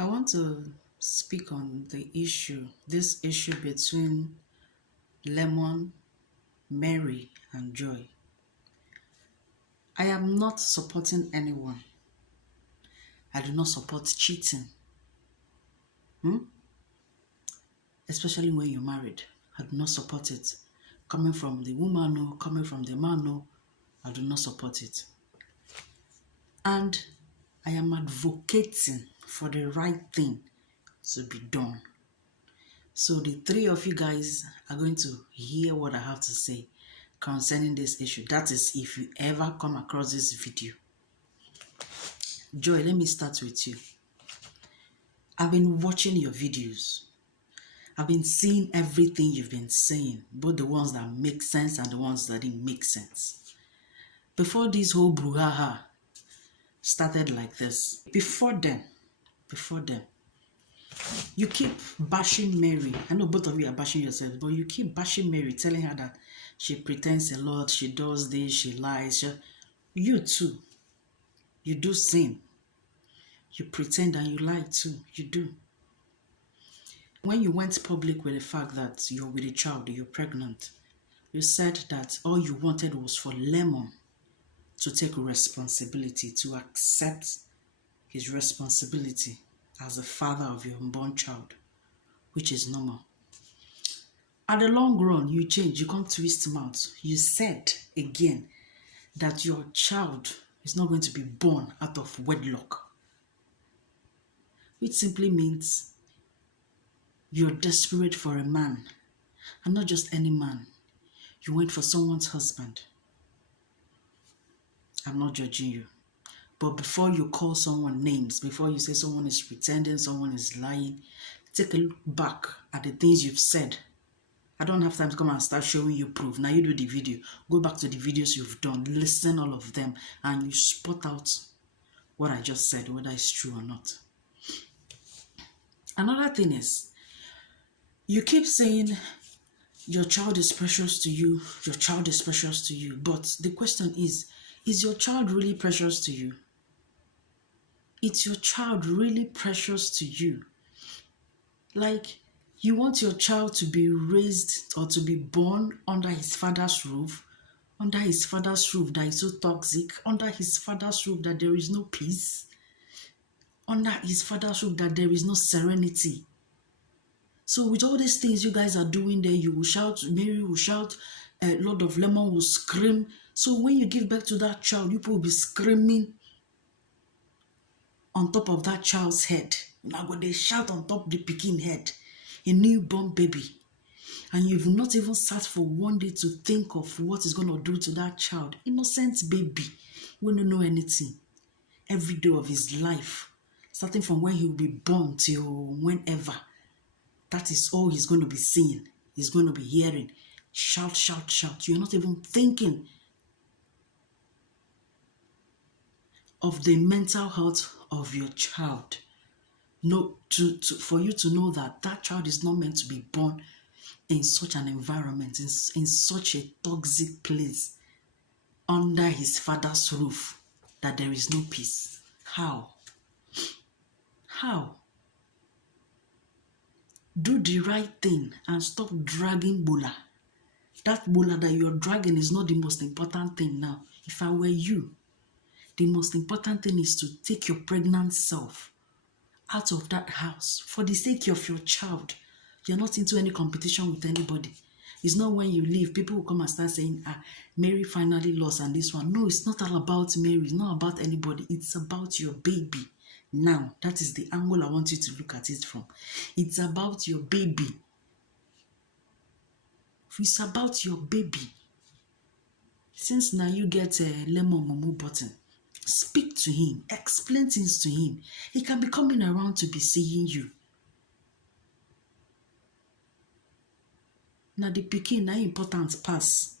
I want to speak on this issue between Lemon, Mary, and Joy. I am not supporting anyone. I do not support cheating, especially when you're married. I do not support it. Coming from the woman, no, coming from the man, no, I do not support it. And I am advocating for the right thing to be done. So the three of you guys are going to hear what I have to say concerning this issue. That is, if you ever come across this video. Joy, let me start with you. I've been watching your videos. I've been seeing everything you've been saying, both the ones that make sense and the ones that didn't make sense. Before this whole brouhaha started like this, before then, you keep bashing Mary. I know both of you are bashing yourselves, but you keep bashing Mary, telling her that she pretends a lot, she does this, she lies. You too, you do sin. You pretend and you lie too, you do. When you went public with the fact that you're with a child, you're pregnant, you said that all you wanted was for Lemon to take responsibility, to accept his responsibility as the father of your unborn child, which is normal. At the long run, you change, you can't twist mouth. You said again that your child is not going to be born out of wedlock, which simply means you're desperate for a man, and not just any man. You went for someone's husband. I'm not judging you. But before you call someone names, before you say someone is pretending, someone is lying, take a look back at the things you've said. I don't have time to come and start showing you proof. Now you do the video. Go back to the videos you've done. Listen all of them. And you spot out what I just said, whether it's true or not. Another thing is, you keep saying your child is precious to you. Your child is precious to you. But the question is your child really precious to you? Is your child really precious to you? Like, you want your child to be raised or to be born under his father's roof, that is so toxic, under his father's roof that there is no peace, under his father's roof that there is no serenity. So with all these things you guys are doing there, you will shout, Mary will shout, Lord of Lemon will scream. So when you give birth to that child, you will be screaming on top of that child's head. Now when they shout on top of the pikin head, a newborn baby, and you've not even sat for one day to think of what it's going to do to that child. Innocent baby, we don't know anything. Every day of his life, starting from when he will be born till whenever, that is all he's going to be seeing. He's going to be hearing. Shout, shout, shout. You're not even thinking of the mental health of your child. No, for you to know that that child is not meant to be born in such an environment, in such a toxic place, under his father's roof, that there is no peace. How? How? Do the right thing and stop dragging Bola. That Bola that you're dragging is not the most important thing now. If I were you, the most important thing is to take your pregnant self out of that house for the sake of your child. You're not into any competition with anybody. It's not when you leave, people will come and start saying, Mary finally lost and this one. No, it's not all about Mary. It's not about anybody. It's about your baby. Now, that is the angle I want you to look at it from. It's about your baby. It's about your baby. Since now you get a Lemon Mumu button, speak to him, explain things to him. He can be coming around to be seeing you. Now the pikin na important pass.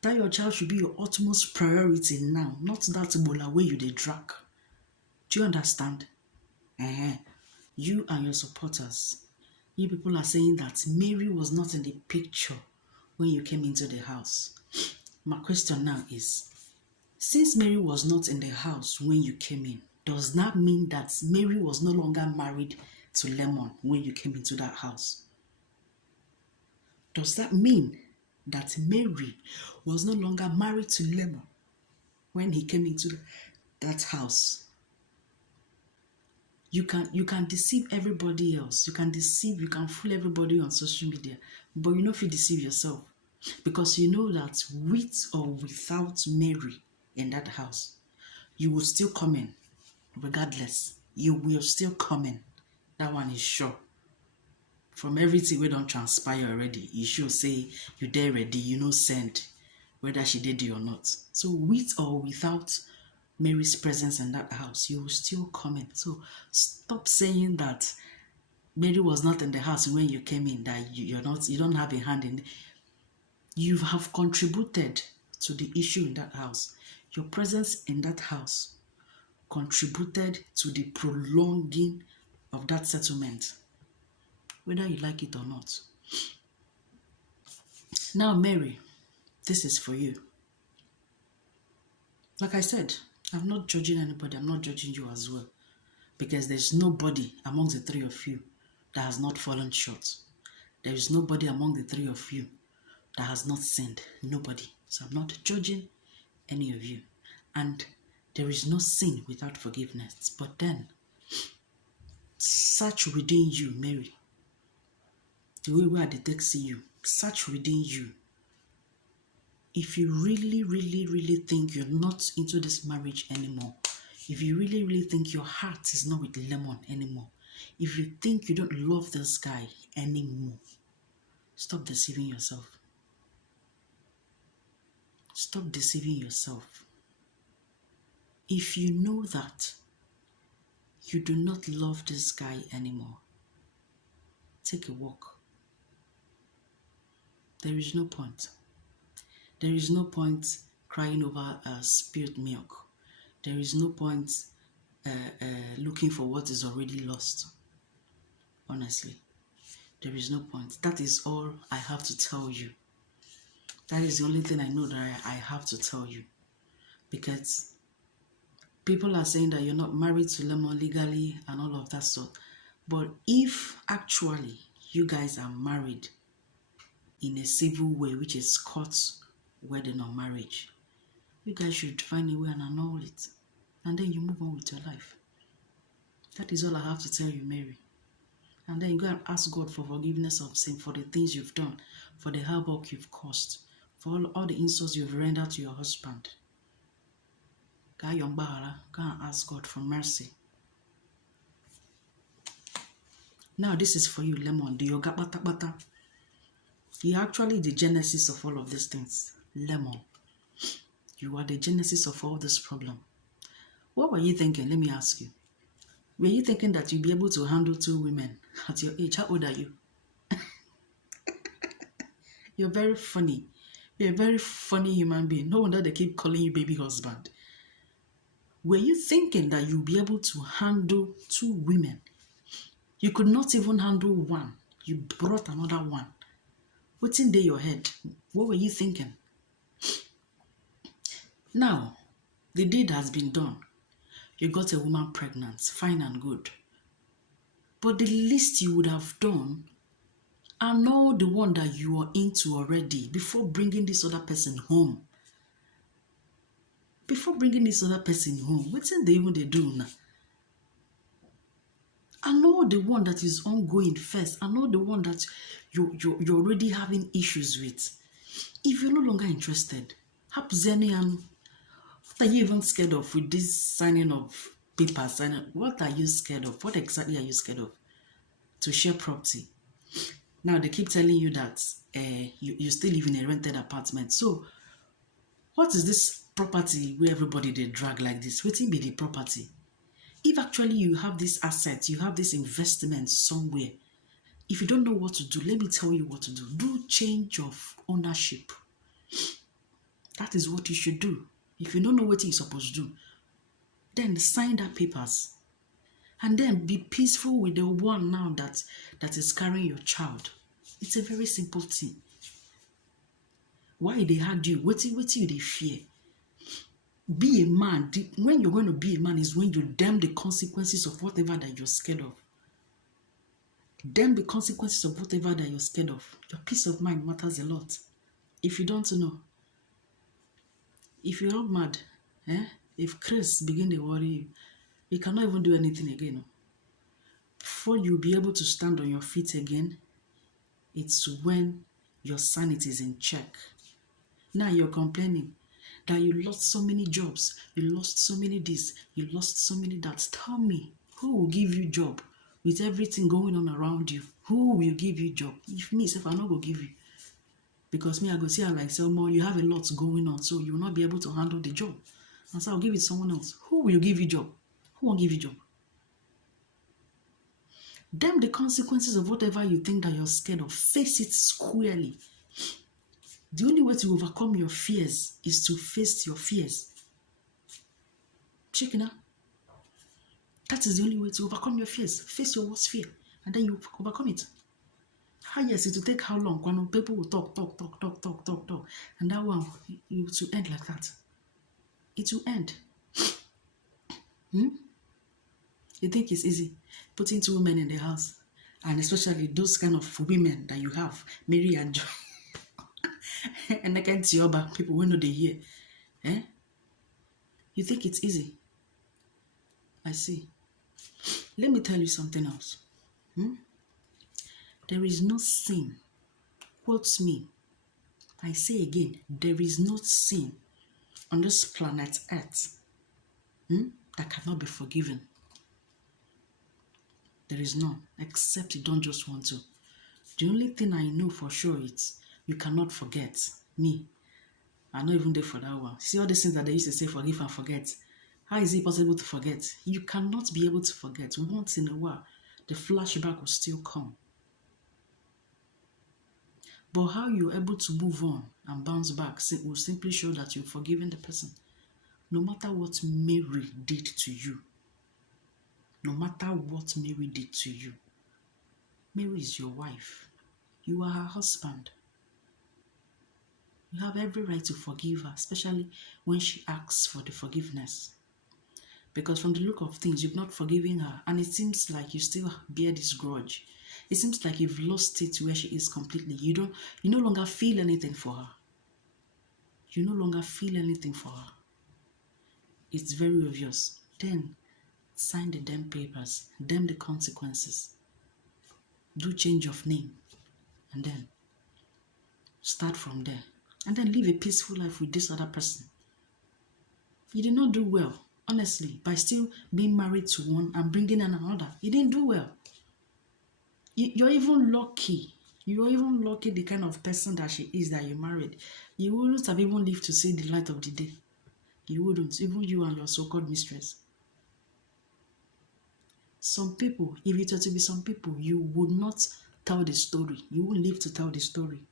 That your child should be your utmost priority now, not that Bola where you dey drag. Do you understand? You and your supporters, you people are saying that Mary was not in the picture when you came into the house. My question now is, since Mary was not in the house when you came in, does not mean that Mary was no longer married to Lemon when you came into that house. Does that mean that Mary was no longer married to Lemon when he came into that house? You can deceive everybody else. You can fool everybody on social media, but you know if you deceive yourself. Because you know that with or without Mary in that house, you will still come in. Regardless, you will still come in. That one is sure. From everything we don't transpire already, you should say you there ready, you know send, whether she did it or not. So with or without Mary's presence in that house, you will still come in. So stop saying that Mary was not in the house when you came in, that you don't have a hand in it. You have contributed to the issue in that house. Your presence in that house contributed to the prolonging of that settlement, whether you like it or not. Now, Mary, this is for you. Like I said, I'm not judging anybody. I'm not judging you as well. Because there's nobody among the three of you that has not fallen short. There is nobody among the three of you that has not sinned. Nobody. So I'm not judging any of you. And there is no sin without forgiveness. But then, search within you, Mary. The way where the text see you. Search within you. If you really, really, really think you're not into this marriage anymore, if you really, really think your heart is not with Lemon anymore, if you think you don't love this guy anymore, stop deceiving yourself. Stop deceiving yourself. If you know that you do not love this guy anymore, take a walk. There is no point. There is no point crying over spilled milk. There is no point looking for what is already lost. Honestly, there is no point. That is all I have to tell you. That is the only thing I know that I have to tell you. Because people are saying that you're not married to Lemon legally and all of that sort. But if actually you guys are married in a civil way, which is court wedding or marriage, you guys should find a way and annul it. And then you move on with your life. That is all I have to tell you, Mary. And then you go and ask God for forgiveness of sin, for the things you've done, for the havoc you've caused, for all the insults you've rendered to your husband. Go and ask God for mercy. Now this is for you, Lemon. The yoga bata bata. You're actually the genesis of all of these things. Lemon. You are the genesis of all this problem. What were you thinking? Let me ask you. Were you thinking that you'd be able to handle 2 women at your age? How old are you? You're very funny. You're a very funny human being. No wonder they keep calling you baby husband. Were you thinking that you'd be able to handle 2 women? You could not even handle 1. You brought another one. What's in your head? What were you thinking? Now, the deed has been done. You got a woman pregnant, fine and good. But the least you would have done, I know the one that you are into already, before bringing this other person home. Before bringing this other person home, what's in they do now? I know the one that is ongoing first. I know the one that you're already having issues with. If you're no longer interested, what are you even scared of with this signing of papers? What are you scared of? What exactly are you scared of? To share property. Now they keep telling you that you still live in a rented apartment. So what is this property where everybody they drag like this? What will be the property? If actually you have this asset, you have this investment somewhere, if you don't know what to do, let me tell you what to do. Do change of ownership. That is what you should do. If you don't know what you're supposed to do, then sign that papers. And then be peaceful with the one now that is carrying your child. It's a very simple thing. Why they had you? What you they fear? Be a man. When you're going to be a man is when you damn the consequences of whatever that you're scared of. Damn the consequences of whatever that you're scared of. Your peace of mind matters a lot. If you don't know, if you're not mad, if Chris begin to worry you, you cannot even do anything again. Before you'll be able to stand on your feet again, it's when your sanity is in check. Now you're complaining that you lost so many jobs, you lost so many this, you lost so many that. Tell me, who will give you job with everything going on around you? Who will give you job? If me, if I not go give you. Because me, I go see her like, so more, you have a lot going on, so you will not be able to handle the job. And so I'll give it to someone else. Who will give you job? Who won't give you job? Damn the consequences of whatever you think that you're scared of. Face it squarely. The only way to overcome your fears is to face your fears. Check it out. That is the only way to overcome your fears. Face your worst fear, and then you overcome it. How yes, it will take how long? When people will talk, and that one it will end like that. It will end. You think it's easy putting two women in the house, and especially those kind of women that you have, Mary and John, and again Tioba, people who know they hear. You think it's easy? I see. Let me tell you something else. There is no sin. Quotes me. I say again, there is no sin on this planet Earth that cannot be forgiven. There is none, except you don't just want to. The only thing I know for sure is you cannot forget me. I'm not even there for that one. See all these things that they used to say, forgive and forget. How is it possible to forget? You cannot be able to forget. Once in a while, the flashback will still come. But how you're able to move on and bounce back will simply show that you've forgiven the person. No matter what Mary did to you, no matter what Mary did to you, Mary is your wife. You are her husband. You have every right to forgive her, especially when she asks for the forgiveness. Because from the look of things, you've not forgiven her, and it seems like you still bear this grudge. It seems like you've lost it where she is completely. You no longer feel anything for her. You no longer feel anything for her. It's very obvious. Then sign the damn papers, damn the consequences. Do change of name, and then start from there. And then live a peaceful life with this other person. You did not do well, honestly, by still being married to one and bringing in another. You didn't do well. You're even lucky. You're even lucky the kind of person that she is that you married. You wouldn't have even lived to see the light of the day. You wouldn't, even you and your so-called mistress. Some people, if it were to be some people, you would not tell the story. You wouldn't live to tell the story.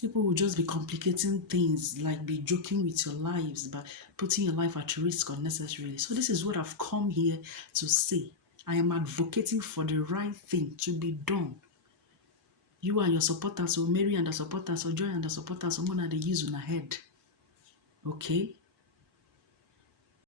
People will just be complicating things, like be joking with your lives, but putting your life at risk unnecessarily. So this is what I've come here to say. I am advocating for the right thing to be done. You and your supporters, or Mary and the supporters, or Joy and the supporters, someone that they use on her head. Okay?